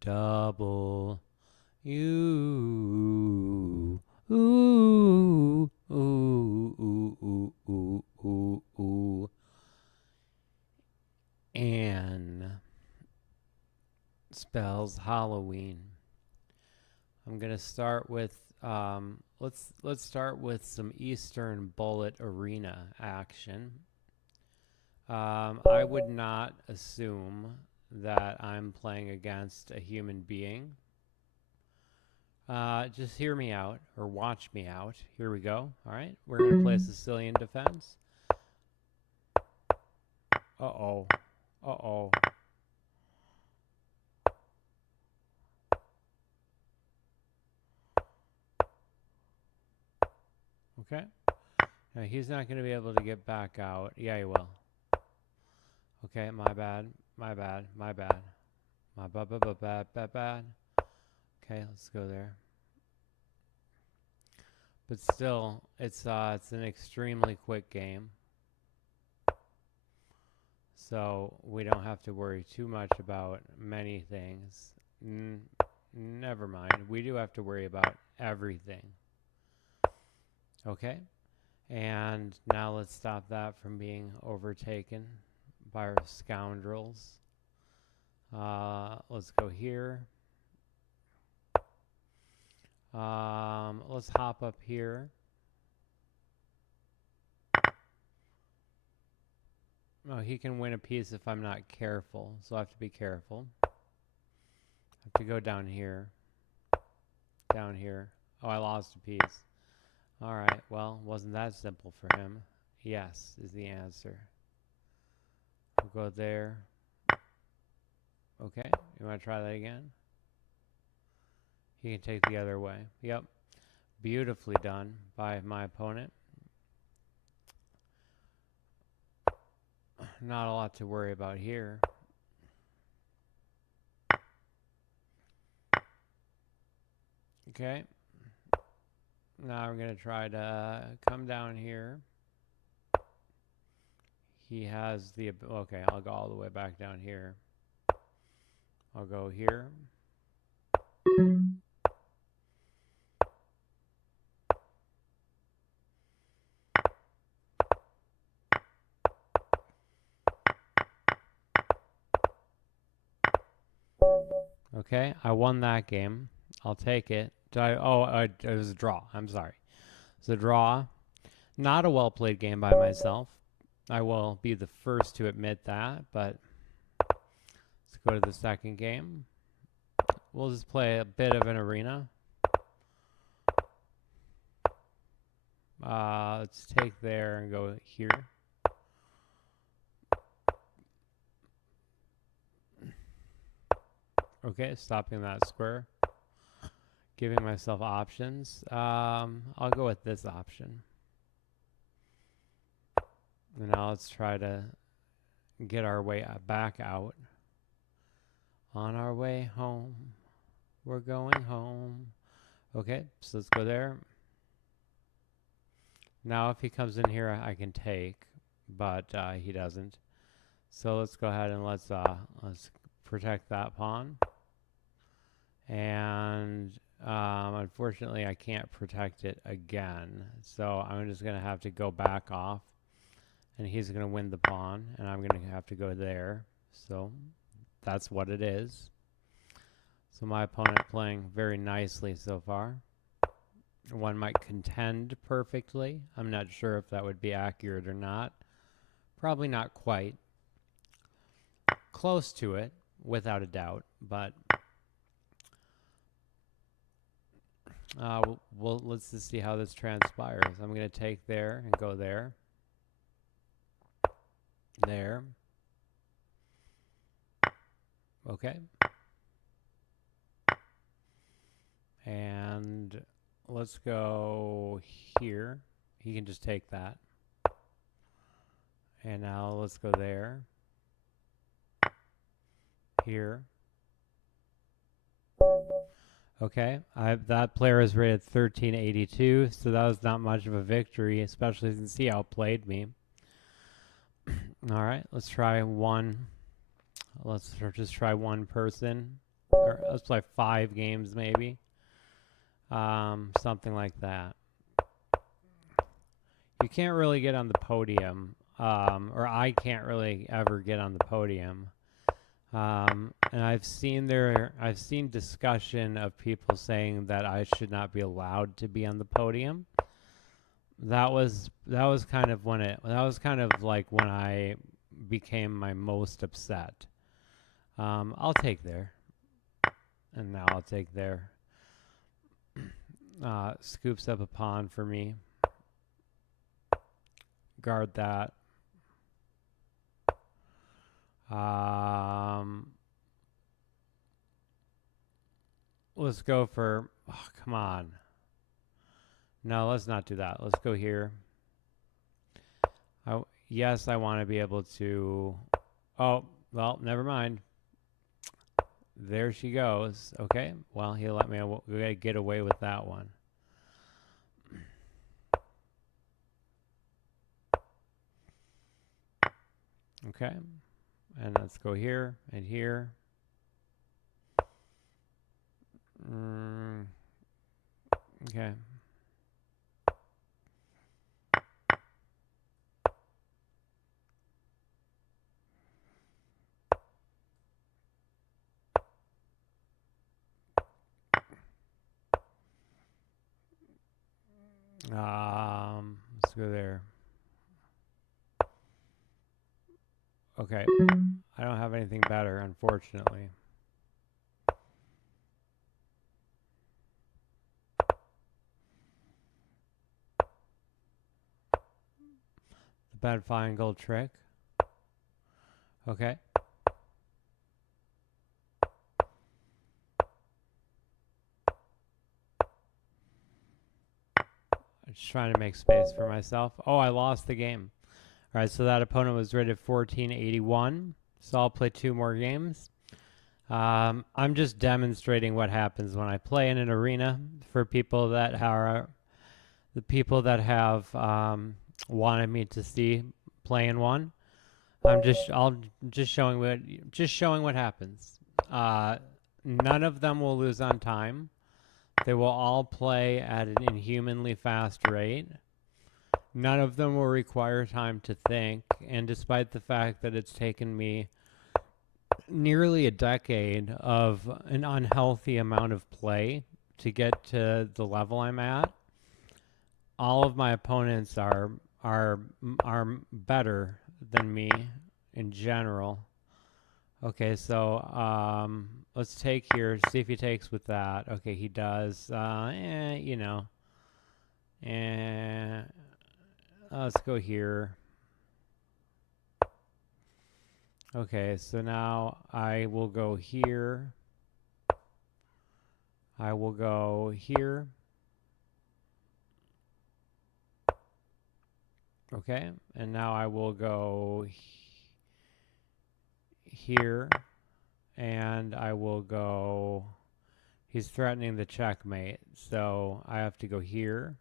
double U, ooh, ooh, ooh, ooh, ooh, ooh, ooh. N spells Halloween. I'm gonna start with let's start with some Eastern Bullet Arena action. I would not assume that I'm playing against a human being. Just hear me out, or watch me out. Here we go. All right, we're going to play Sicilian defense. Uh-oh. Uh-oh. Okay. Now, he's not going to be able to get back out. Yeah, he will. Okay, my bad. My bad. My bad. My bad. Okay, let's go there. But still, it's an extremely quick game. So we don't have to worry too much about many things. Never mind. We do have to worry about everything. Okay? And now let's stop that from being overtaken by our scoundrels. Let's go here. Let's hop up here. Oh, he can win a piece if I'm not careful, so I have to be careful. I have to go down here. Down here. Oh, I lost a piece. Alright, well, wasn't that simple for him. Yes, is the answer. We'll go there. Okay, you want to try that again? He can take the other way. Yep. Beautifully done by my opponent. Not a lot to worry about here. Okay. Now I'm going to try to come down here. He has the... Okay, I'll go all the way back down here. I'll go here. Okay, I won that game. I'll take it. It was a draw. I'm sorry. It's a draw. Not a well-played game by myself. I will be the first to admit that, but let's go to the second game. We'll just play a bit of an arena. Let's take there and go here. Okay, stopping that square. Giving myself options. I'll go with this option. And now let's try to get our way back out. On our way home. We're going home. Okay, so let's go there. Now if he comes in here, I can take, but he doesn't. So let's go ahead and let's protect that pawn. And unfortunately, I can't protect it again. So I'm just going to have to go back off. And he's going to win the pawn. And I'm going to have to go there. So that's what it is. So my opponent playing very nicely so far. One might contend perfectly. I'm not sure if that would be accurate or not. Probably not quite. Close to it, without a doubt. But let's just see how this transpires. I'm going to take there and go there. There. Okay. And let's go here. He can just take that. And now let's go there. Here. Okay, that player is rated 1382, so that was not much of a victory, especially since he outplayed me. All right, let's try one. Let's just try one person. Or let's play 5 games maybe. Something like that. You can't really get on the podium, or I can't really ever get on the podium. And I've seen discussion of people saying that I should not be allowed to be on the podium. That was kind of when I became my most upset. I'll take there, and now I'll take there. Scoops up a pawn for me. Guard that. Let's go for, oh, come on. No, let's not do that. Let's go here. Yes, I want to be able to, oh, well, never mind. There she goes. Okay, well, he let me get away with that one. Okay, and let's go here and here. Okay. Let's go there. Okay, I don't have anything better, unfortunately. The bad fine gold trick. Okay. I'm just trying to make space for myself. Oh, I lost the game. All right, so that opponent was rated 1481. So I'll play 2 more games. I'm just demonstrating what happens when I play in an arena for people that are the people that have wanted me to see play in one. I'm just showing what happens. None of them will lose on time. They will all play at an inhumanly fast rate. None of them will require time to think, and despite the fact that it's taken me nearly a decade of an unhealthy amount of play to get to the level I'm at, all of my opponents are better than me in general. Okay, so let's take here, see if he takes with that. Okay, he does. You know. And let's go here. Okay, so now I will go here. I will go here. Okay, and now I will go here, and I will go, he's threatening the checkmate, so I have to go here.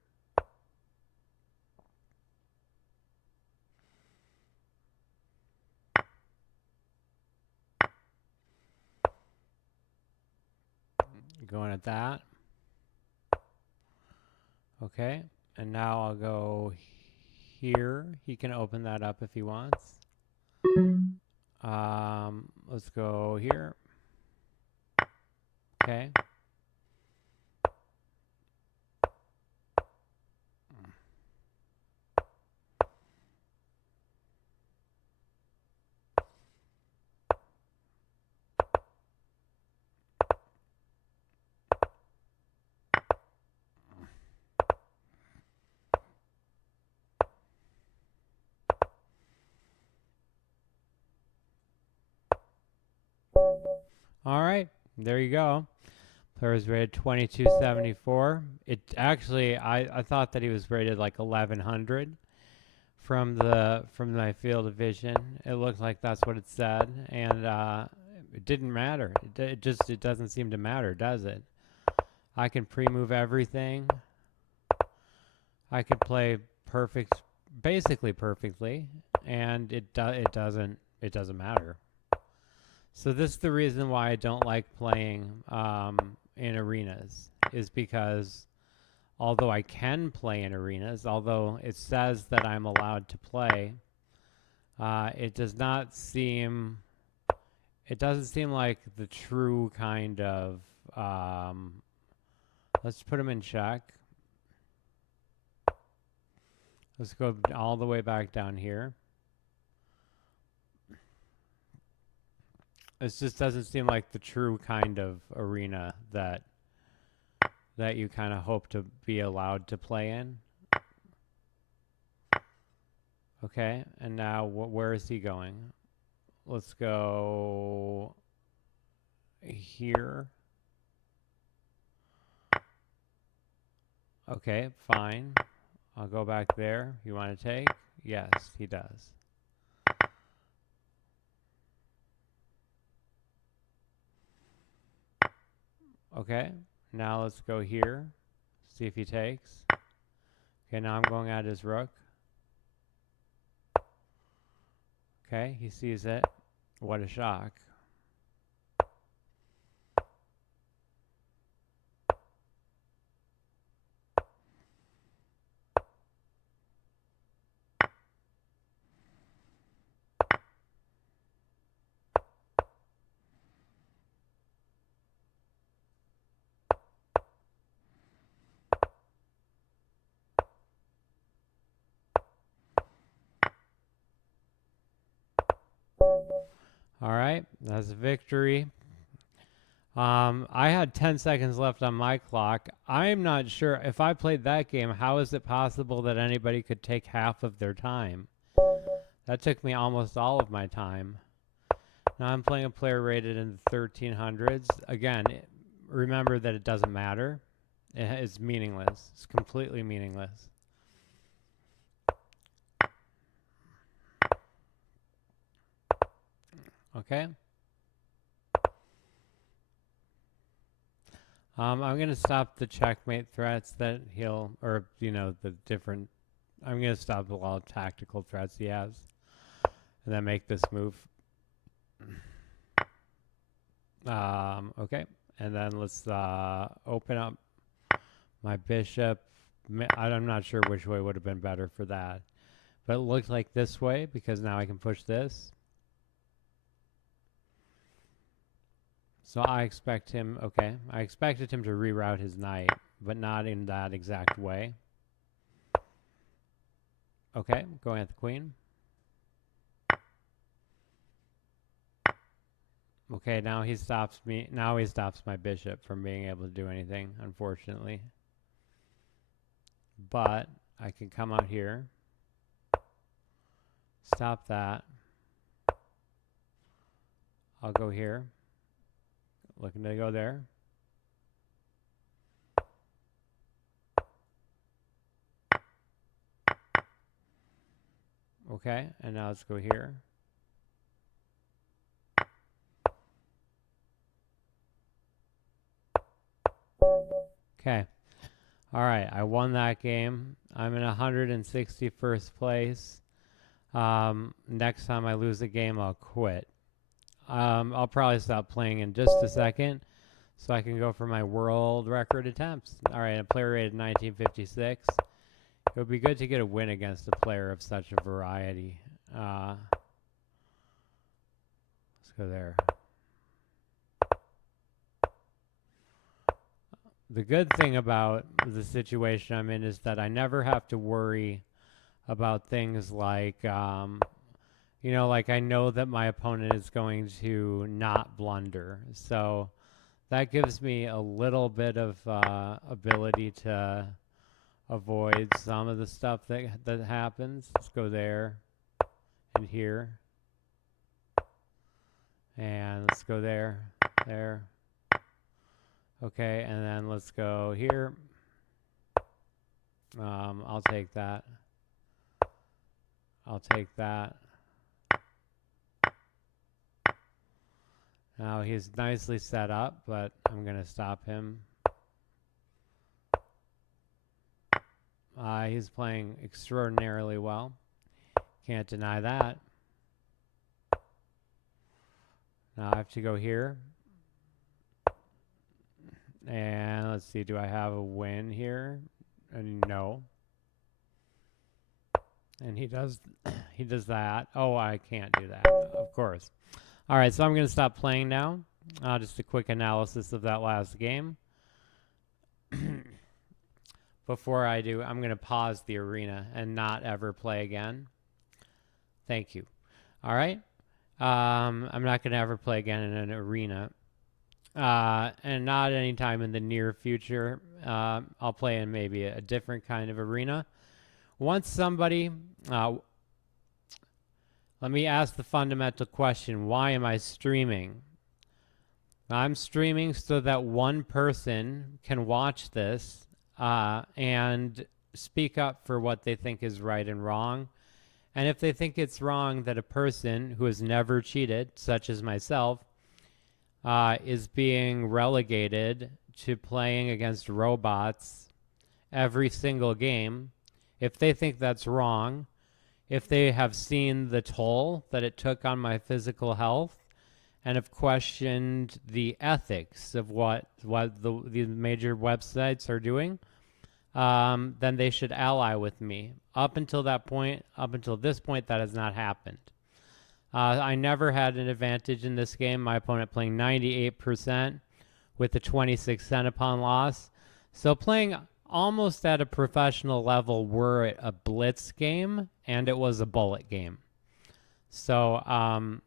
Going at that. Okay, and now I'll go here. He can open that up if he wants. Let's go here. Okay. All right, there you go. Player was rated 2274. It actually, I thought that he was rated like 1100 from my field of vision. It looked like that's what it said, and it didn't matter. It doesn't seem to matter, does it? I can pre-move everything. I could play basically perfectly, and it doesn't matter. So this is the reason why I don't like playing in arenas, is because although I can play in arenas, although it says that I'm allowed to play, it doesn't seem like the true kind of, let's put him in check. Let's go all the way back down here. This just doesn't seem like the true kind of arena that you kind of hope to be allowed to play in. Okay, and now where is he going? Let's go here. Okay, fine. I'll go back there. You want to take? Yes, he does. Okay, now let's go here. See if he takes. Okay, now I'm going at his rook. Okay, he sees it. What a shock. All right, that's a victory. I had 10 seconds left on my clock. I'm not sure if I played that game, how is it possible that anybody could take half of their time? That took me almost all of my time. Now I'm playing a player rated in the 1300s. Again, remember that it doesn't matter. It's meaningless. It's completely meaningless. Okay. I'm going to stop the checkmate threats that he'll, or, you know, the different, I'm going to stop a lot of tactical threats he has. And then make this move. Okay. And then let's open up my bishop. I'm not sure which way would have been better for that. But it looked like this way because now I can push this. So I expect him, okay, I expected him to reroute his knight, but not in that exact way. Okay, going at the queen. Okay, now he stops me, now he stops my bishop from being able to do anything, unfortunately. But I can come out here, stop that. I'll go here. Looking to go there. Okay, and now let's go here. Okay. All right, I won that game. I'm in 161st place. Next time I lose a game, I'll quit. I'll probably stop playing in just a second so I can go for my world record attempts. All right, a player rated 1956. It would be good to get a win against a player of such a variety. Let's go there. The good thing about the situation I'm in is that I never have to worry about things like, you know, like I know that my opponent is going to not blunder. So that gives me a little bit of ability to avoid some of the stuff that happens. Let's go there and here. And let's go there, there. Okay, and then let's go here. I'll take that. I'll take that. Now he's nicely set up, but I'm going to stop him. He's playing extraordinarily well. Can't deny that. Now I have to go here. And let's see, do I have a win here? No. And he does that. Oh, I can't do that, of course. All right, so I'm going to stop playing now. Just a quick analysis of that last game. Before I do, I'm going to pause the arena and not ever play again. Thank you. All right. I'm not going to ever play again in an arena. And not anytime in the near future. I'll play in maybe a different kind of arena. Once somebody, let me ask the fundamental question, why am I streaming? I'm streaming so that one person can watch this and speak up for what they think is right and wrong. And if they think it's wrong that a person who has never cheated, such as myself, is being relegated to playing against robots every single game, if they think that's wrong, if they have seen the toll that it took on my physical health, and have questioned the ethics of what the major websites are doing, then they should ally with me. Up until this point, that has not happened. I never had an advantage in this game. My opponent playing 98% with a 26 cent upon loss. So playing almost at a professional level were it a blitz game, and it was a bullet game. So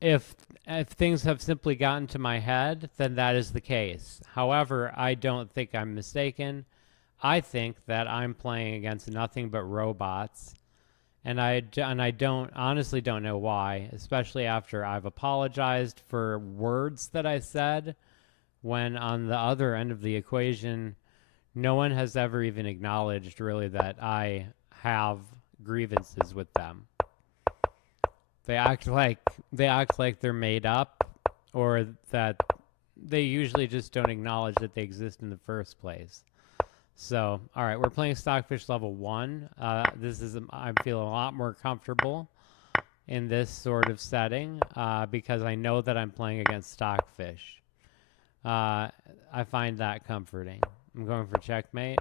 if things have simply gotten to my head, then that is the case. However, I don't think I'm mistaken. I think that I'm playing against nothing but robots. And I honestly don't know why, especially after I've apologized for words that I said, when on the other end of the equation, no one has ever even acknowledged really that I have grievances with them. They act like they're made up, or that they usually just don't acknowledge that they exist in the first place. So, all right, we're playing Stockfish level 1. I feel a lot more comfortable in this sort of setting because I know that I'm playing against Stockfish. I find that comforting. I'm going for checkmate.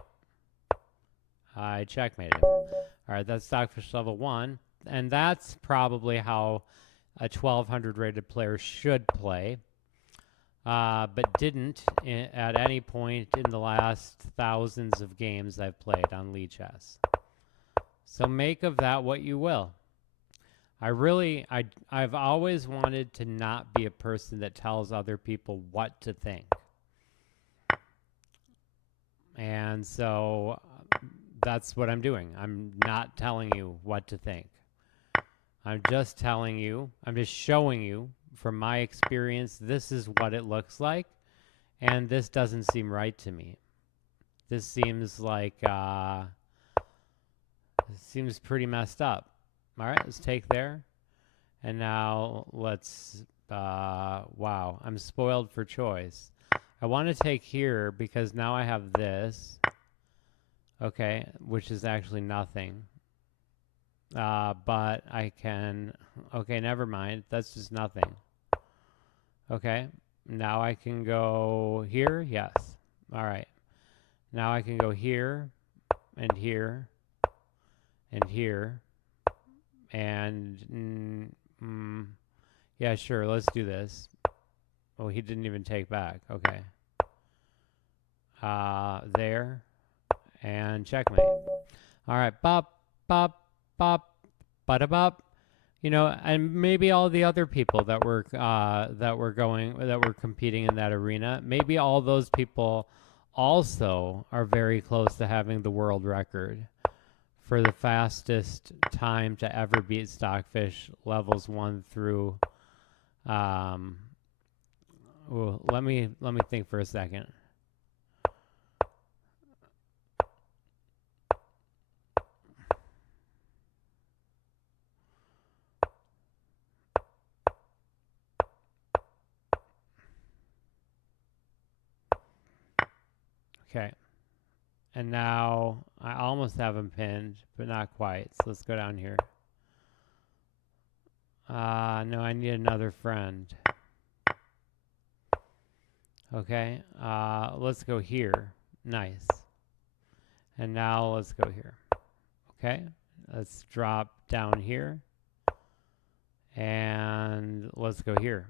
I checkmated him. All right, that's Stockfish level 1. And that's probably how a 1200 rated player should play. But didn't at any point in the last thousands of games I've played on Lee Chess. So make of that what you will. I've always wanted to not be a person that tells other people what to think. And so that's what I'm doing. I'm not telling you what to think. I'm just showing you from my experience, this is what it looks like, and this doesn't seem right to me. This seems like, it seems pretty messed up. All right, let's take there. And now let's, wow, I'm spoiled for choice. I want to take here because now I have this, okay, which is actually nothing. But I can, okay, never mind. That's just nothing. Okay, now I can go here. Yes. All right. Now I can go here and here and here. And, yeah, sure. Let's do this. Oh, he didn't even take back. Okay. There. And checkmate. All right. Bop, bop, bop, bada-bop. You know, and maybe all the other people that were competing in that arena, maybe all those people also are very close to having the world record for the fastest time to ever beat Stockfish levels 1 through. Let me think for a second. Okay. And now I almost have him pinned, but not quite. So let's go down here. No, I need another friend. Okay, let's go here. Nice. And now let's go here. Okay, let's drop down here. And let's go here.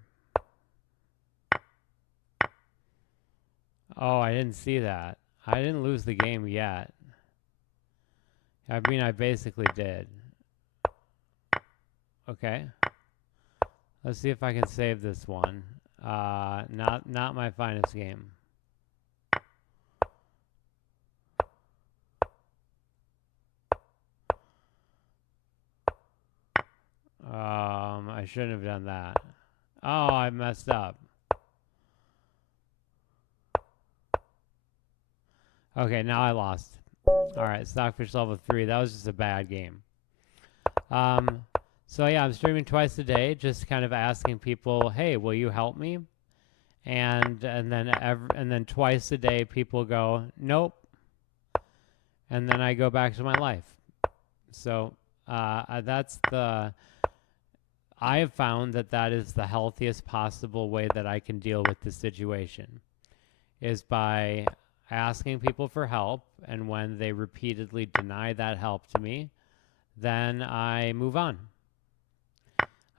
Oh, I didn't see that. I didn't lose the game yet. I mean, I basically did. Okay. Let's see if I can save this one. Not my finest game. I shouldn't have done that. Oh, I messed up. Okay, now I lost. Alright, Stockfish level 3. That was just a bad game. So yeah, I'm streaming twice a day, just kind of asking people, hey, will you help me? And then twice a day people go, nope. And then I go back to my life. So I have found that is the healthiest possible way that I can deal with the situation, is by asking people for help, and when they repeatedly deny that help to me, then I move on.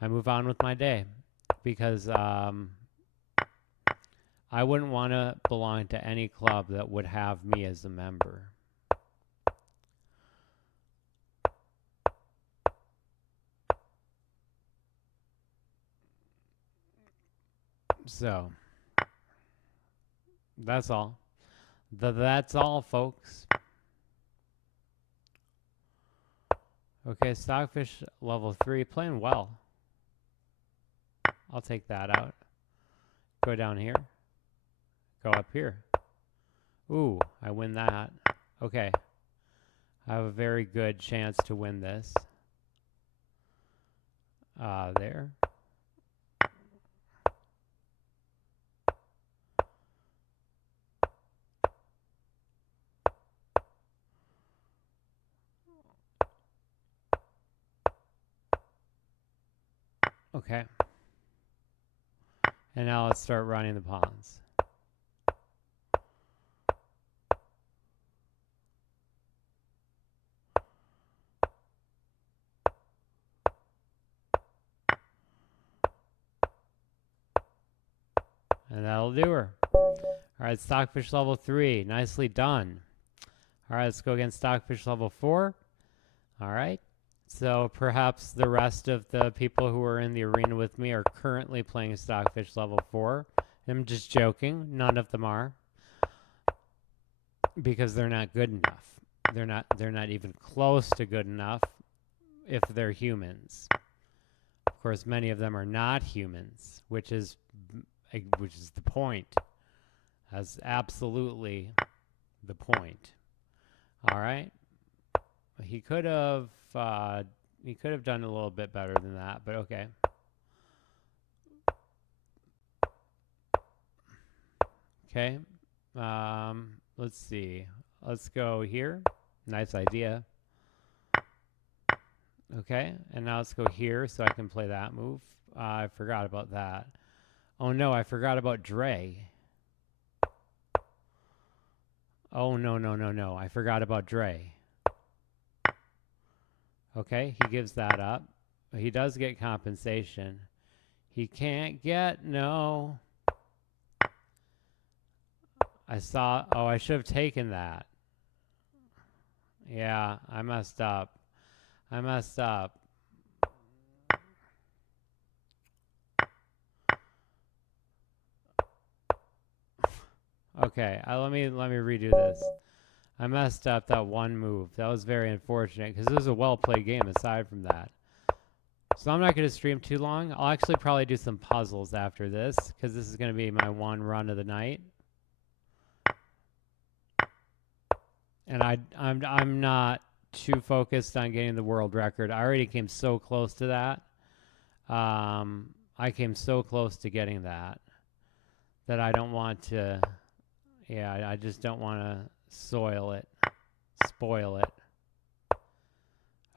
I move on with my day, because I wouldn't want to belong to any club that would have me as a member. So, that's all. That's all, folks. Okay, Stockfish level 3, playing well. I'll take that out. Go down here. Go up here. Ooh, I win that. Okay. I have a very good chance to win this. There. Okay. And now let's start running the pawns. And that'll do her. All right, Stockfish level 3. Nicely done. All right, let's go against Stockfish level 4. All right. So perhaps the rest of the people who are in the arena with me are currently playing Stockfish level 4. I'm just joking. None of them are. Because they're not good enough. They're not even close to good enough if they're humans. Of course, many of them are not humans, which is the point. That's absolutely the point. All right. He could have done a little bit better than that, but okay. Okay. Let's see. Let's go here. Nice idea. Okay, and now let's go here so I can play that move. I forgot about that. Oh no, I forgot about Dre. Oh no. I forgot about Dre. Okay, he gives that up. He does get compensation. He can't get, no. I should have taken that. Yeah, I messed up. Okay, let me redo this. I messed up that one move. That was very unfortunate because it was a well-played game aside from that. So I'm not going to stream too long. I'll actually probably do some puzzles after this because this is going to be my one run of the night. And I'm not too focused on getting the world record. I already came so close to that. I came so close to getting that I don't want to. Yeah, I just don't want to soil it, spoil it.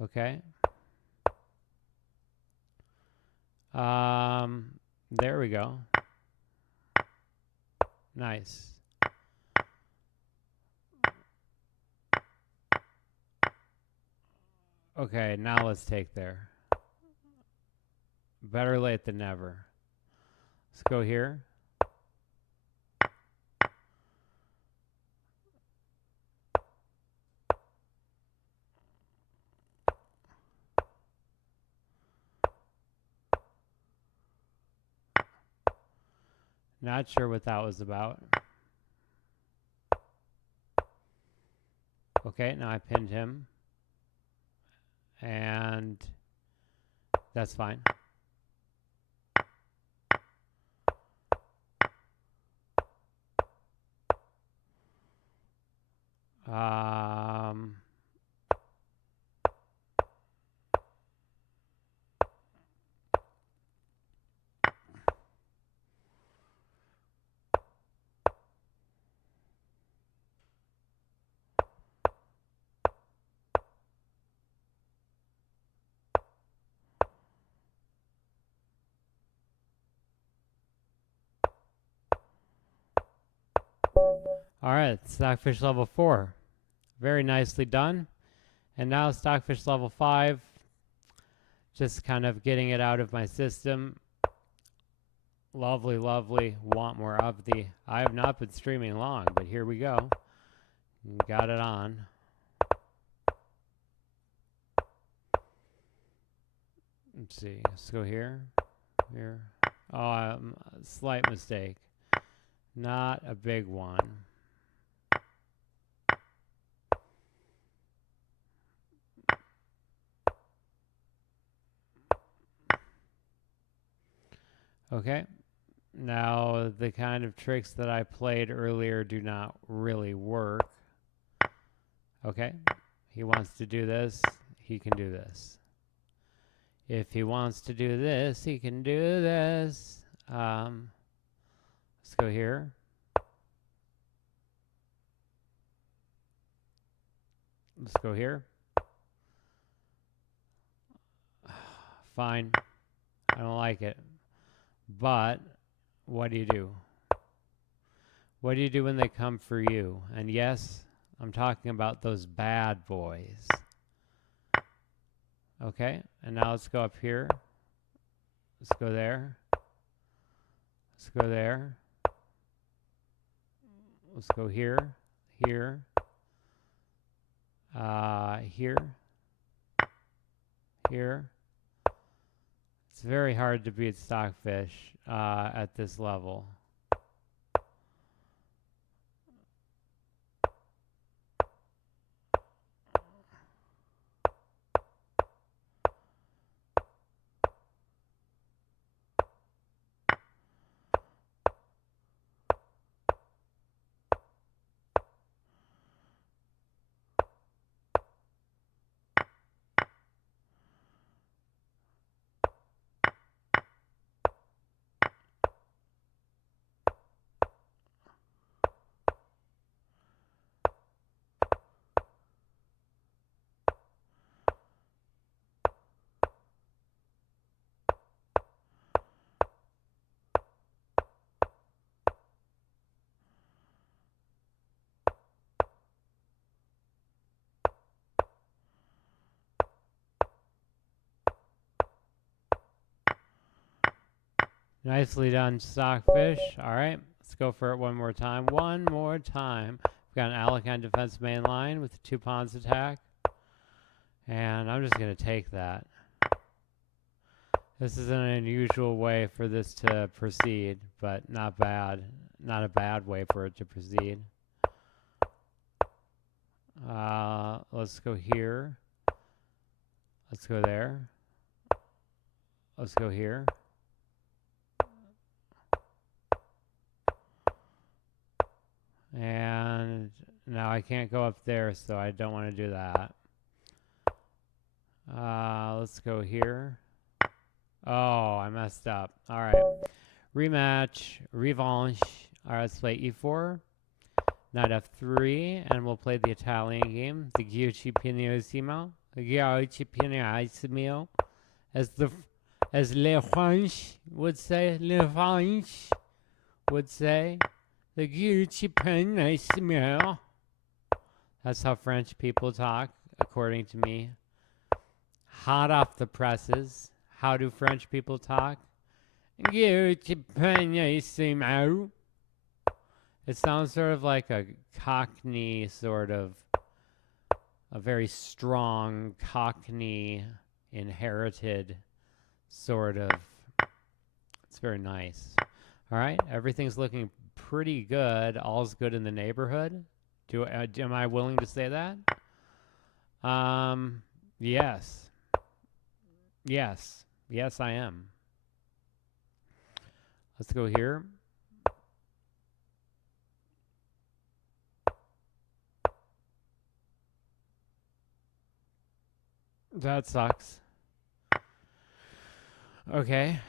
Okay. There we go. Nice. Okay, now let's take there. Better late than never. Let's go here. Not sure what that was about. Okay, now I pinned him. And that's fine. All right, Stockfish level 4. Very nicely done. And now Stockfish level 5. Just kind of getting it out of my system. Lovely, lovely. Want more of the. I have not been streaming long, but here we go. Got it on. Let's see. Let's go here. Here. Oh, slight mistake. Not a big one. Okay. Now, the kind of tricks that I played earlier do not really work. Okay. He wants to do this. He can do this. If he wants to do this, he can do this. Let's go here. Let's go here. Fine. I don't like it. But what do you do? What do you do when they come for you? And yes, I'm talking about those bad boys. Okay, and now let's go up here. Let's go there. Let's go there. Let's go here, here, here, here. It's very hard to beat Stockfish at this level. Nicely done, Stockfish. All right, let's go for it one more time. One more time. We've got an Alekhine defense main line with a 2 pawns attack. And I'm just going to take that. This is an unusual way for this to proceed, but not bad. Not a bad way for it to proceed. Let's go here. Let's go there. Let's go here. And now I can't go up there, so I don't want to do that. Let's go here. Oh, I messed up. All right. Rematch. Revanche. All right, let's play e4. Knight f3, and we'll play the Italian game, the Giochi Pianissimo, as Le French would say, the Giochi Pianissimo. That's how French people talk, according to me. Hot off the presses. How do French people talk? It sounds sort of like a Cockney sort of, a very strong Cockney inherited sort of. It's very nice. All right, everything's looking pretty good. All's good in the neighborhood. Am I willing to say that? Yes. Yes, I am. Let's go here. That sucks. Okay.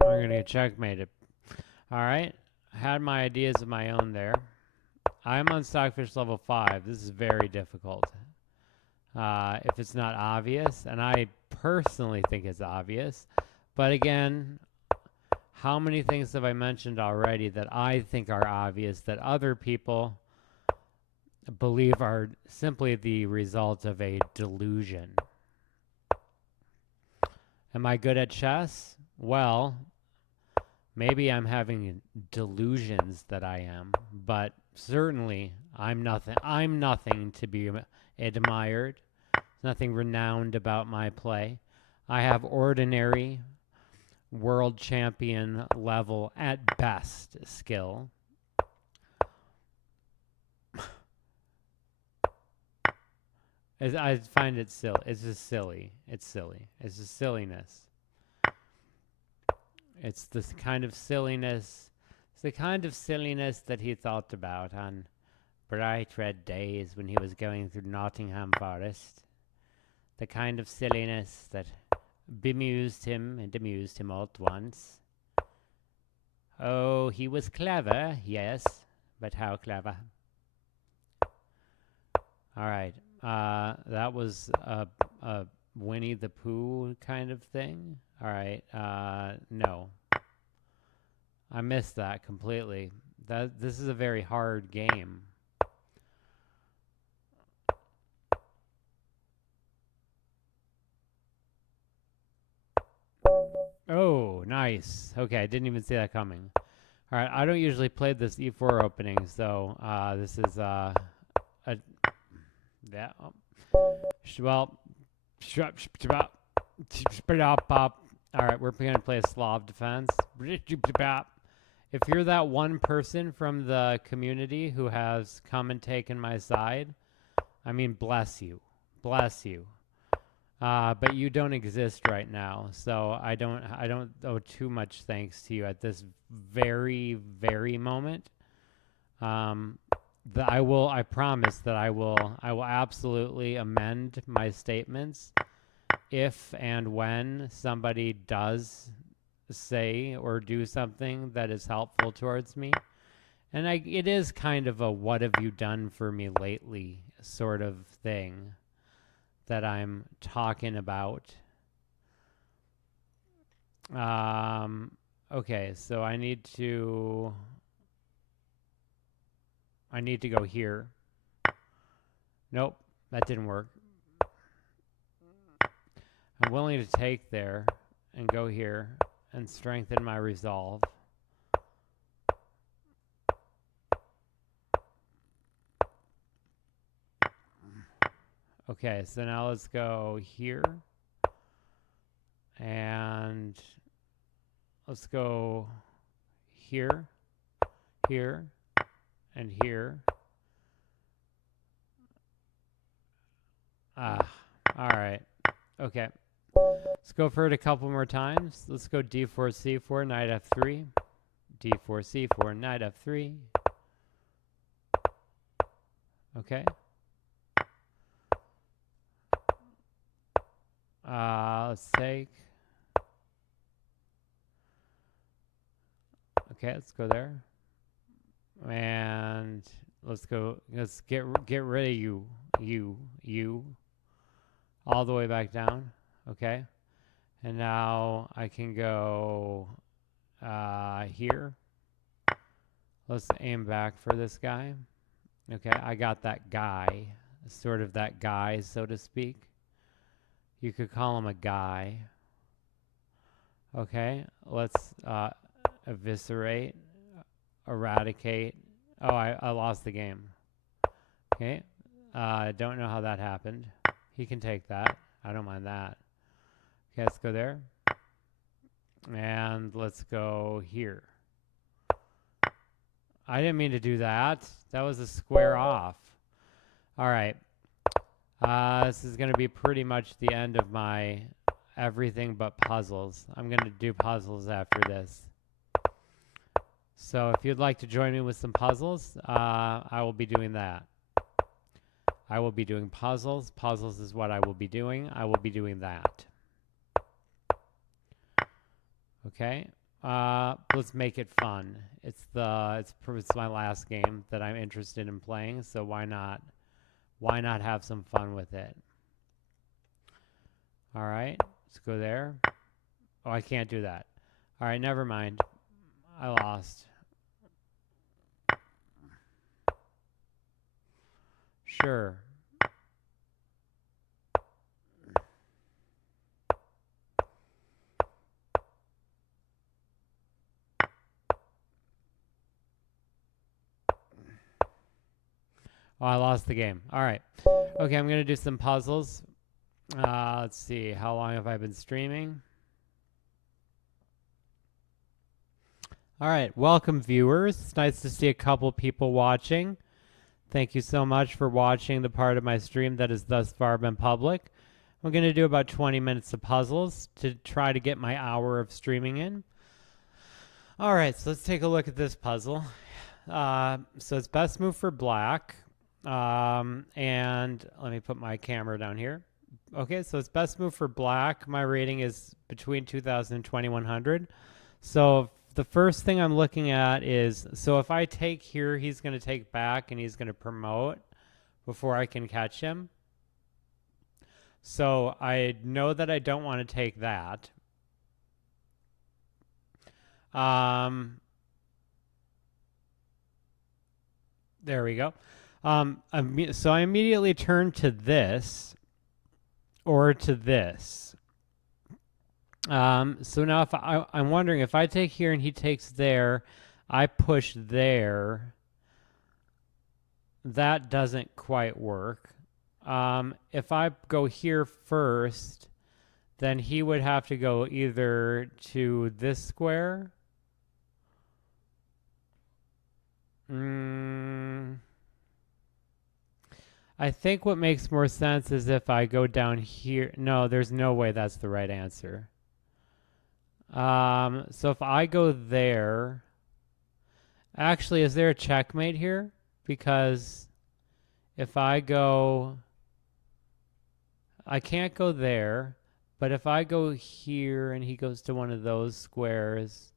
I'm going to get checkmated. All right. I had my ideas of my own there. I'm on Stockfish level 5. This is very difficult. If it's not obvious, and I personally think it's obvious. But again, how many things have I mentioned already that I think are obvious that other people believe are simply the result of a delusion? Am I good at chess? Well, maybe I'm having delusions that I am, but certainly I'm nothing to be admired. There's nothing renowned about my play. I have ordinary world champion level at best skill. I find it silly. It's just silly. It's silly. It's just silliness. It's this kind of silliness. It's the kind of silliness that he thought about on bright red days when he was going through Nottingham Forest. The kind of silliness that bemused him and amused him all at once. Oh, he was clever, yes, but how clever? All right, that was a Winnie the Pooh kind of thing. All right, no. I missed that completely. This is a very hard game. Oh, nice. Okay, I didn't even see that coming. All right, I don't usually play this e4 opening, so this is well, all right, we're going to play a Slav defense. If you're that one person from the community who has come and taken my side, I mean, bless you. Bless you. But you don't exist right now, so I don't owe too much thanks to you at this very, very moment. I promise that I will absolutely amend my statements if and when somebody does say or do something that is helpful towards me. And it is kind of a what have you done for me lately sort of thing that I'm talking about. Okay, so I need to go here. Nope, that didn't work. I'm willing to take there and go here and strengthen my resolve. Okay, so now let's go here. And let's go here, here, and here. All right. Okay. Let's go for it a couple more times. Let's go d4, c4, knight f3. d4, c4, knight f3. Okay. Let's take. Okay, let's go there. And let's go. Let's get rid of you, all the way back down. Okay, and now I can go here. Let's aim back for this guy. Okay, I got that guy, sort of that guy, so to speak. You could call him a guy. Okay, let's eviscerate, eradicate. Oh, I lost the game. Okay, I don't know how that happened. He can take that. I don't mind that. Okay, let's go there. And let's go here. I didn't mean to do that. That was a square off. All right. This is going to be pretty much the end of my everything but puzzles. I'm going to do puzzles after this. So if you'd like to join me with some puzzles, I will be doing that. I will be doing puzzles. Puzzles is what I will be doing. I will be doing that. Okay. Let's make it fun. It's my last game that I'm interested in playing, so why not have some fun with it? All right, let's go there. Oh, I can't do that. All right, never mind. I lost. Sure. Oh, I lost the game. All right. Okay, I'm going to do some puzzles. Let's see. How long have I been streaming? All right. Welcome, viewers. It's nice to see a couple people watching. Thank you so much for watching the part of my stream that has thus far been public. I'm going to do about 20 minutes of puzzles to try to get my hour of streaming in. All right. So let's take a look at this puzzle. So it's best move for black. And let me put my camera down here. Okay, so it's best move for black. My rating is between 2000 and 2100. So the first thing I'm looking at is, so if I take here, he's going to take back and he's going to promote before I can catch him. So I know that I don't want to take that. There we go. So I immediately turn to this or to this. So now if I'm wondering if I take here and he takes there, I push there. That doesn't quite work. If I go here first, then he would have to go either to this square. I think what makes more sense is if I go down here. No, there's no way that's the right answer. So if I go there, actually, is there a checkmate here? Because if I go, I can't go there, but if I go here and he goes to one of those squares,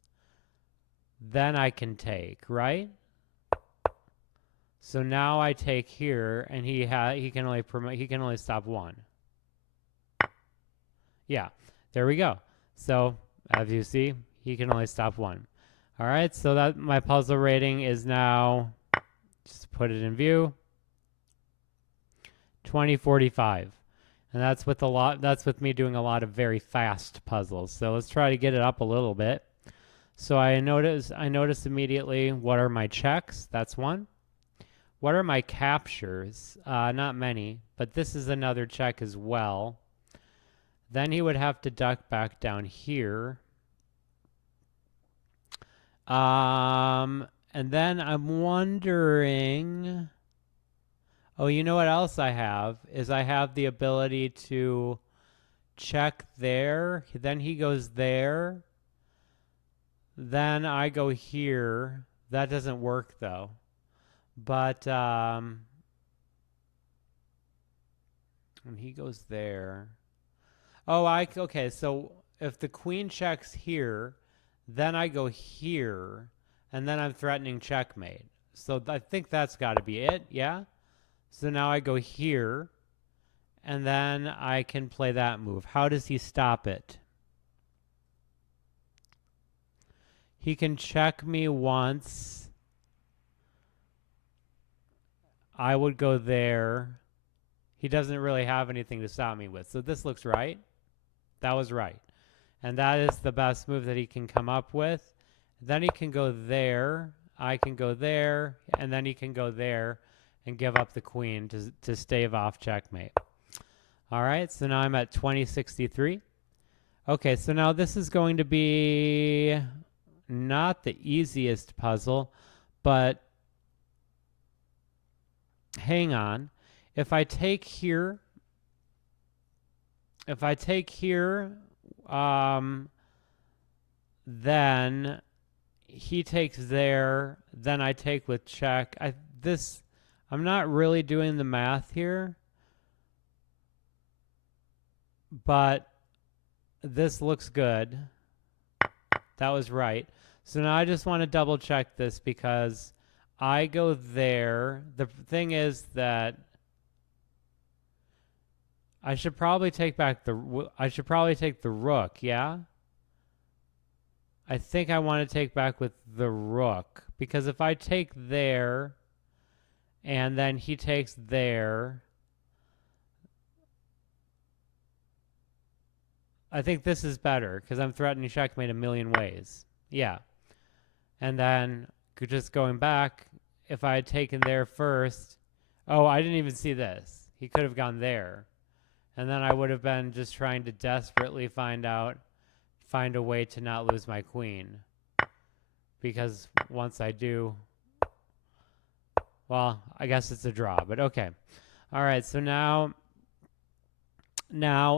then I can take, right? So now I take here, and he can only promote. He can only stop one. Yeah, there we go. So as you see, he can only stop one. All right, so that my puzzle rating is now, just put it in view, 2045, and that's with me doing a lot of very fast puzzles. So let's try to get it up a little bit. So I notice immediately, what are my checks? That's one. What are my captures? Not many, but this is another check as well. Then he would have to duck back down here. And then I'm wondering, oh, you know what else I have? Is I have the ability to check there. Then he goes there. Then I go here. That doesn't work though. But when he goes there, Oh, okay, so if the queen checks here, then I go here, and then I'm threatening checkmate. So I think that's got to be it, yeah? So now I go here, and then I can play that move. How does he stop it? He can check me once. I would go there. He doesn't really have anything to stop me with. So this looks right. That was right. And that is the best move that he can come up with. Then he can go there. I can go there. And then he can go there and give up the queen to stave off checkmate. All right, so now I'm at 2063. Okay, so now this is going to be not the easiest puzzle, but hang on. If I take here, then he takes there, then I take with check. I'm not really doing the math here, but this looks good. That was right. So now I just want to double check this because I go there. The thing is that I should probably take the rook, yeah? I think I want to take back with the rook because if I take there and then he takes there, I think this is better because I'm threatening checkmate a million ways. Yeah. And then just going back, if I had taken there first, oh, I didn't even see this. He could have gone there. And then I would have been just trying to desperately find a way to not lose my queen. Because once I do, well, I guess it's a draw, but okay. All right, so now, the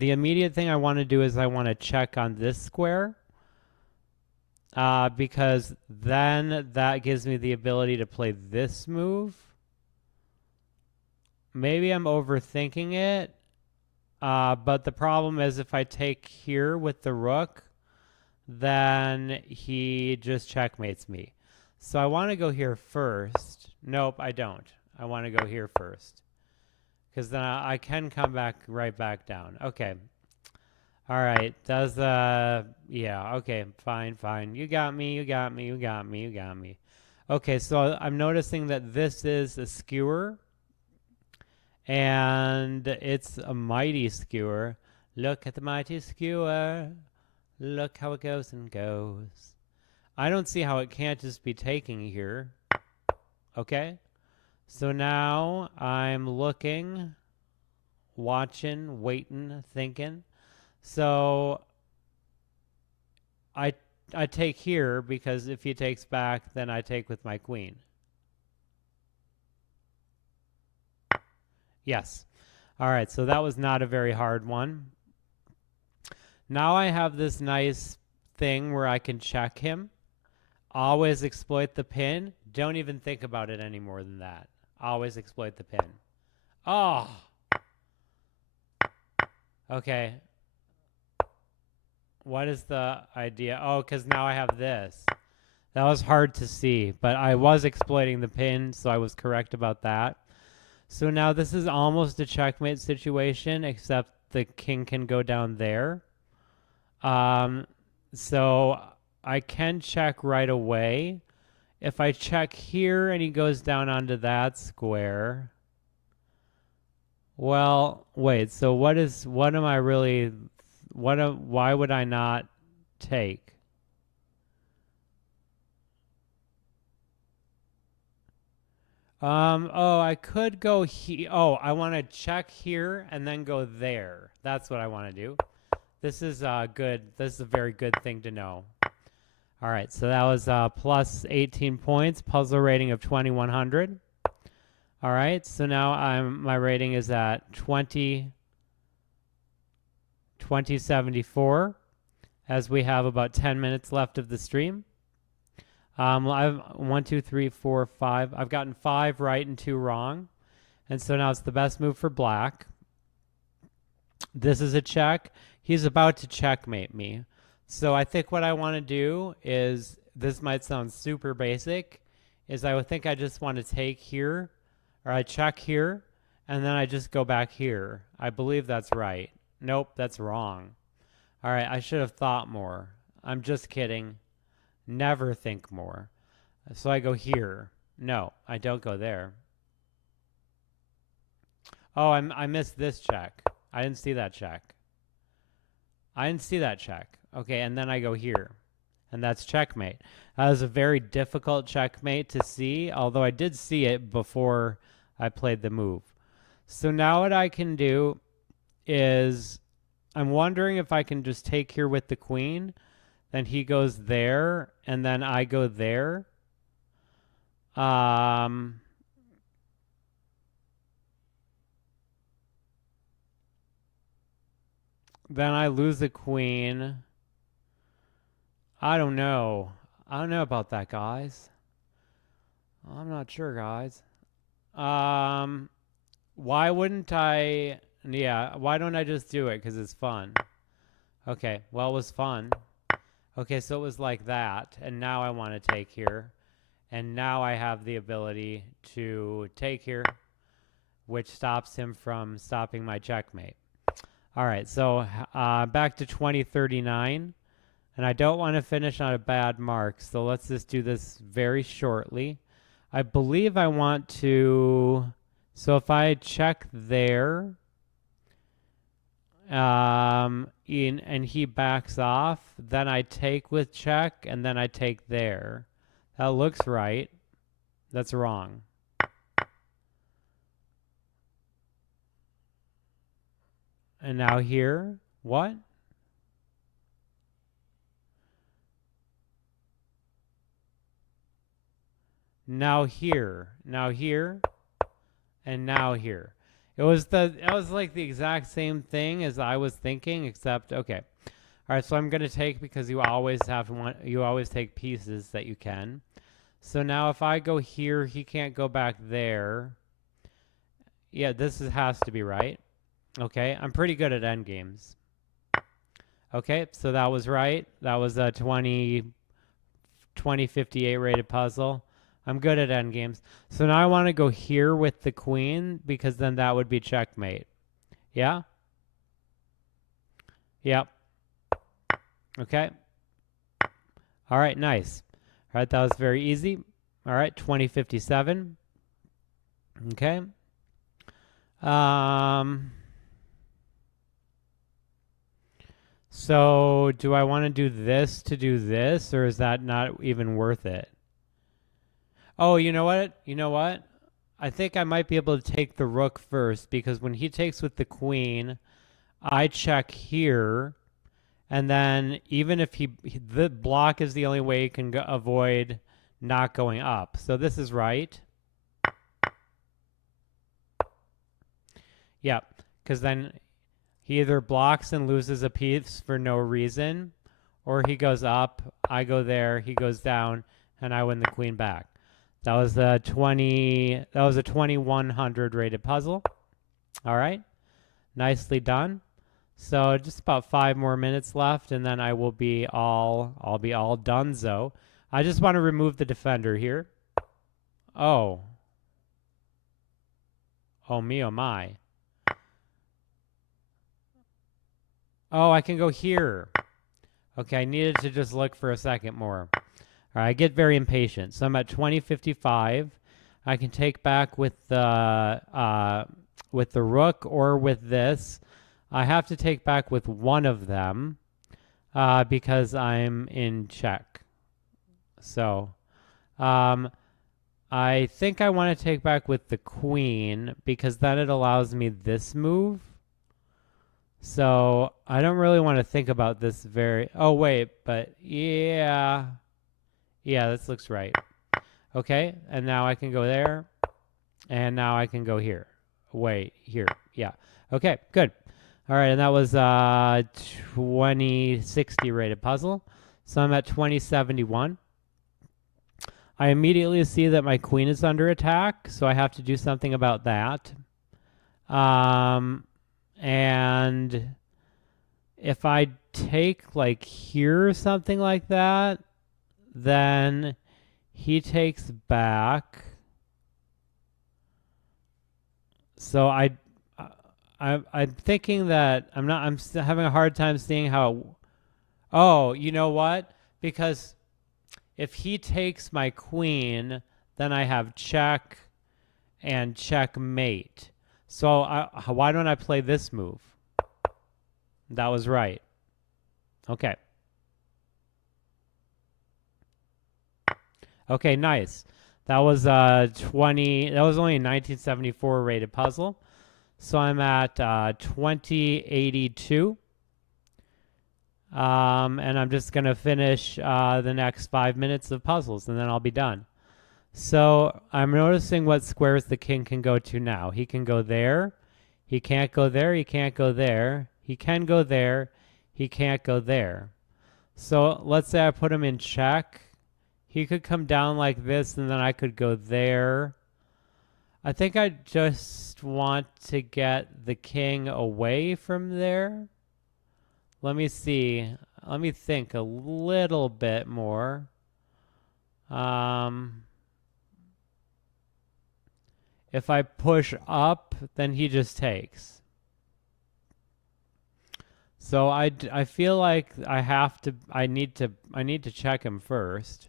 immediate thing I want to do is I want to check on this square. Because then that gives me the ability to play this move. Maybe I'm overthinking it, but the problem is if I take here with the rook, then he just checkmates me. So I want to go here first. Nope, I don't. I want to go here first. Because then I can come back right back down. Okay. All right. Yeah, okay, fine. You got me. Okay, so I'm noticing that this is a skewer. And it's a mighty skewer. Look at the mighty skewer. Look how it goes and goes. I don't see how it can't just be taking here. Okay. So now I'm looking, watching, waiting, thinking. So I take here because if he takes back, then I take with my queen. Yes. All right, so that was not a very hard one. Now I have this nice thing where I can check him. Always exploit the pin. Don't even think about it any more than that. Always exploit the pin. Oh! Okay. What is the idea? Oh, because now I have this. That was hard to see, but I was exploiting the pin, so I was correct about that. So now this is almost a checkmate situation, except the king can go down there. So I can check right away. If I check here and he goes down onto that square, well, wait, so why would I not take? I could go here. Oh, I want to check here and then go there. That's what I want to do. This is good. This is a very good thing to know. All right, so that was plus 18 points, puzzle rating of 2100. All right, so now my rating is at 2074, as we have about 10 minutes left of the stream. I've 1, 2, 3, 4, 5. I've gotten 5 right and 2 wrong. And so now it's the best move for black. This is a check. He's about to checkmate me. So I think what I want to do is, this might sound super basic, is I would think I just want to take here, or I check here, and then I just go back here. I believe that's right. Nope, that's wrong. All right, I should have thought more. I'm just kidding. Never think more. So I go here. No, I don't go there. Oh, I missed this check. I didn't see that check. I didn't see that check. Okay, and then I go here. And that's checkmate. That was a very difficult checkmate to see, although I did see it before I played the move. So now what I can do is, I'm wondering if I can just take here with the queen, then he goes there, and then I go there. Then I lose the queen. I don't know. I don't know about that, guys. I'm not sure, guys. Why wouldn't I? Yeah, why don't I just do it? Because it's fun. Okay, well, it was fun. Okay, so it was like that. And now I want to take here. And now I have the ability to take here, which stops him from stopping my checkmate. All right, so back to 2039. And I don't want to finish on a bad mark, so let's just do this very shortly. I believe I want to, so if I check there, and he backs off, then I take with check, and then I take there. That looks right. That's wrong. And now here, what? Now here, and now here. It was like the exact same thing as I was thinking, except okay. All right, so I'm gonna take, because you always take pieces that you can. So now if I go here, he can't go back there. Yeah, has to be right. Okay, I'm pretty good at endgames. Okay, so that was right. That was a 2058 rated puzzle. I'm good at endgames. So now I want to go here with the queen, because then that would be checkmate. Yeah? Yep. Okay. All right, nice. All right, that was very easy. All right, 2057. Okay. So do I want to do this, or is that not even worth it? Oh, you know what? I think I might be able to take the rook first, because when he takes with the queen, I check here, and then even if the block is the only way he can avoid not going up. So this is right. Yep, because then he either blocks and loses a piece for no reason, or he goes up, I go there, he goes down, and I win the queen back. That was a 2100 rated puzzle. All right. Nicely done. So just about 5 more minutes left, and then I'll be all donezo. I just want to remove the defender here. Oh. Oh me, oh my. Oh, I can go here. Okay, I needed to just look for a second more. All right, I get very impatient. So I'm at 2055. I can take back with the rook or with this. I have to take back with one of them because I'm in check. So I think I want to take back with the queen, because then it allows me this move. So I don't really want to think about this very... Oh, wait, but yeah. Yeah, this looks right. Okay, and now I can go there. And now I can go here. Wait, here. Yeah. Okay, good. All right, and that was 2060 rated puzzle. So I'm at 2071. I immediately see that my queen is under attack, so I have to do something about that. And if I take like here or something like that, then he takes back. So I'm thinking that I'm having a hard time seeing how. Oh, you know what? Because if he takes my queen, then I have check and checkmate. So why don't I play this move? That was right. Okay. Okay, nice. That was 20. That was only a 1974 rated puzzle. So I'm at 2082. And I'm just going to finish the next 5 minutes of puzzles, and then I'll be done. So I'm noticing what squares the king can go to now. He can go there. He can't go there. He can't go there. He can go there. He can't go there. So let's say I put him in check. He could come down like this, and then I could go there. I think I just want to get the king away from there. Let me see. Let me think a little bit more. If I push up, then he just takes. So I feel like I need to check him first.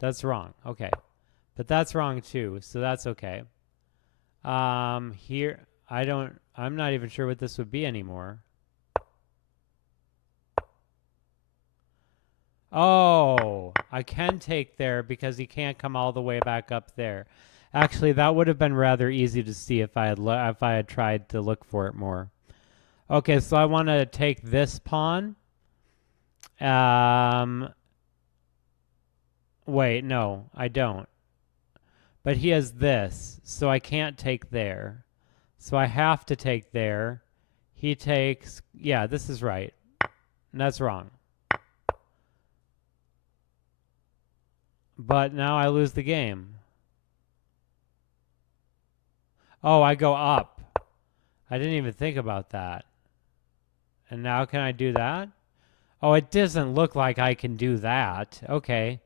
That's wrong. Okay. But that's wrong too, so that's okay. Here I'm not even sure what this would be anymore. Oh, I can take there because he can't come all the way back up there. Actually, that would have been rather easy to see if I had tried to look for it more. Okay, so I want to take this pawn. Wait, no, I don't. But he has this, so I can't take there. So I have to take there. He takes, yeah, this is right. And that's wrong. But now I lose the game. Oh, I go up. I didn't even think about that. And now can I do that? Oh, it doesn't look like I can do that. Okay.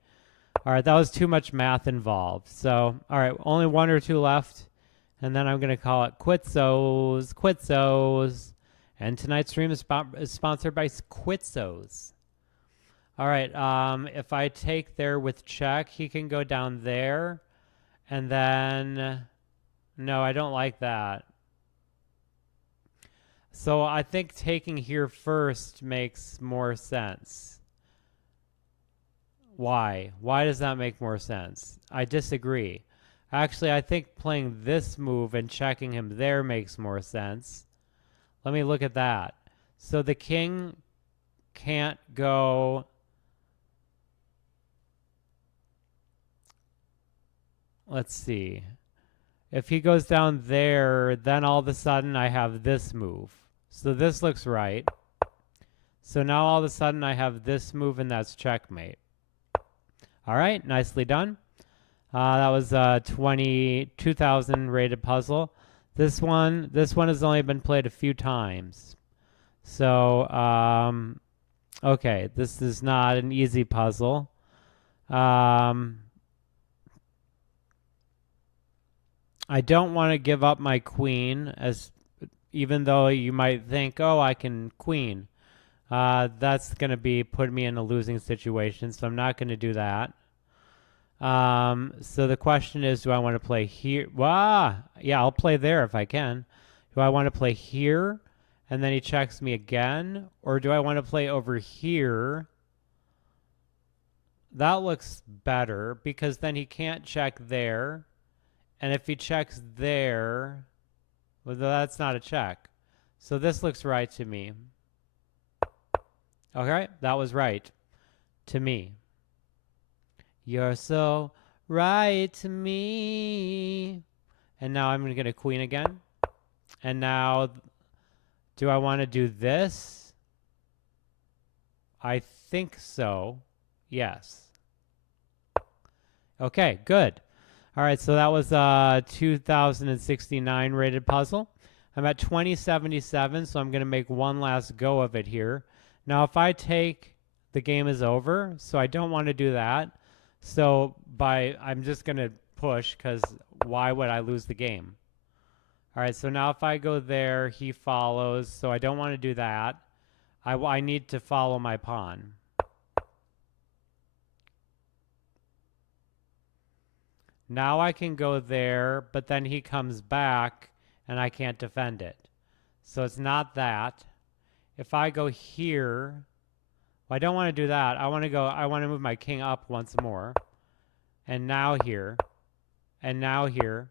All right, that was too much math involved. So, all right, only one or two left. And then I'm going to call it Quitsos. Quitsos. And tonight's stream is sponsored by Quitsos. All right, if I take there with check, he can go down there. And then, no, I don't like that. So I think taking here first makes more sense. Why? Why does that make more sense? I disagree. Actually, I think playing this move and checking him there makes more sense. Let me look at that. So the king can't go... Let's see. If he goes down there, then all of a sudden I have this move. So this looks right. So now all of a sudden I have this move, and that's checkmate. All right, nicely done. That was a 2000 rated puzzle. This one has only been played a few times. So, okay, this is not an easy puzzle. I don't want to give up my queen, even though you might think, oh, I can queen. That's going to be put me in a losing situation, so I'm not going to do that. So the question is, do I want to play here? Yeah, I'll play there if I can. Do I want to play here, and then he checks me again? Or do I want to play over here? That looks better, because then he can't check there. And if he checks there, well, that's not a check. So this looks right to me. Okay, that was right to me. You're so right to me. And now I'm going to get a queen again. And now, do I want to do this? I think so. Yes. Okay, good. All right, so that was a 2069 rated puzzle. I'm at 2077, so I'm going to make one last go of it here. Now, if I take, the game is over, so I don't want to do that. So I'm just going to push, because why would I lose the game? All right, so now if I go there, he follows, so I don't want to do that. I need to follow my pawn. Now I can go there, but then he comes back, and I can't defend it. So it's not that. If I go here, well, I don't want to do that. I want to move my king up once more. And now here. And now here.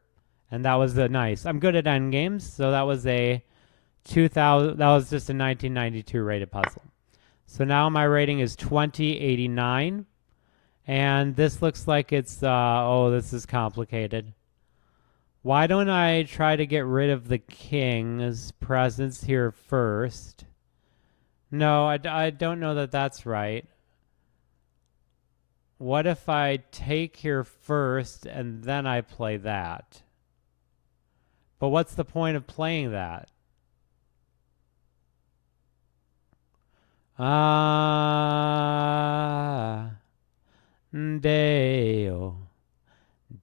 And that was nice. I'm good at endgames, so that was a 2000. That was just a 1992 rated puzzle. So now my rating is 2089, and this looks like it's oh, this is complicated. Why don't I try to get rid of the king's presence here first? No, I don't know that that's right. What if I take here first and then I play that? But what's the point of playing that? Day-o.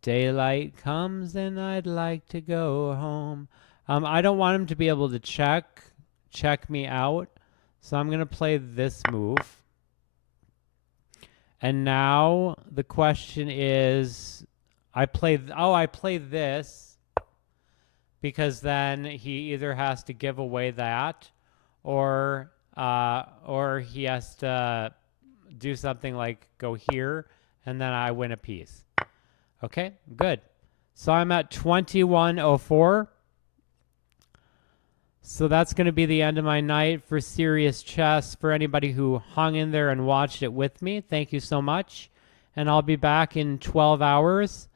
Daylight comes and I'd like to go home. I don't want him to be able to check me out. So I'm going to play this move. And now the question is, I play this, because then he either has to give away that, or he has to do something like go here, and then I win a piece. Okay, good. So I'm at 2104. So that's going to be the end of my night for Serious Chess. For anybody who hung in there and watched it with me, thank you so much. And I'll be back in 12 hours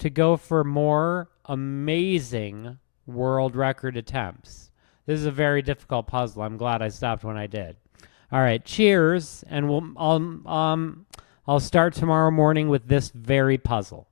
to go for more amazing world record attempts. This is a very difficult puzzle. I'm glad I stopped when I did. All right, cheers, and I'll start tomorrow morning with this very puzzle.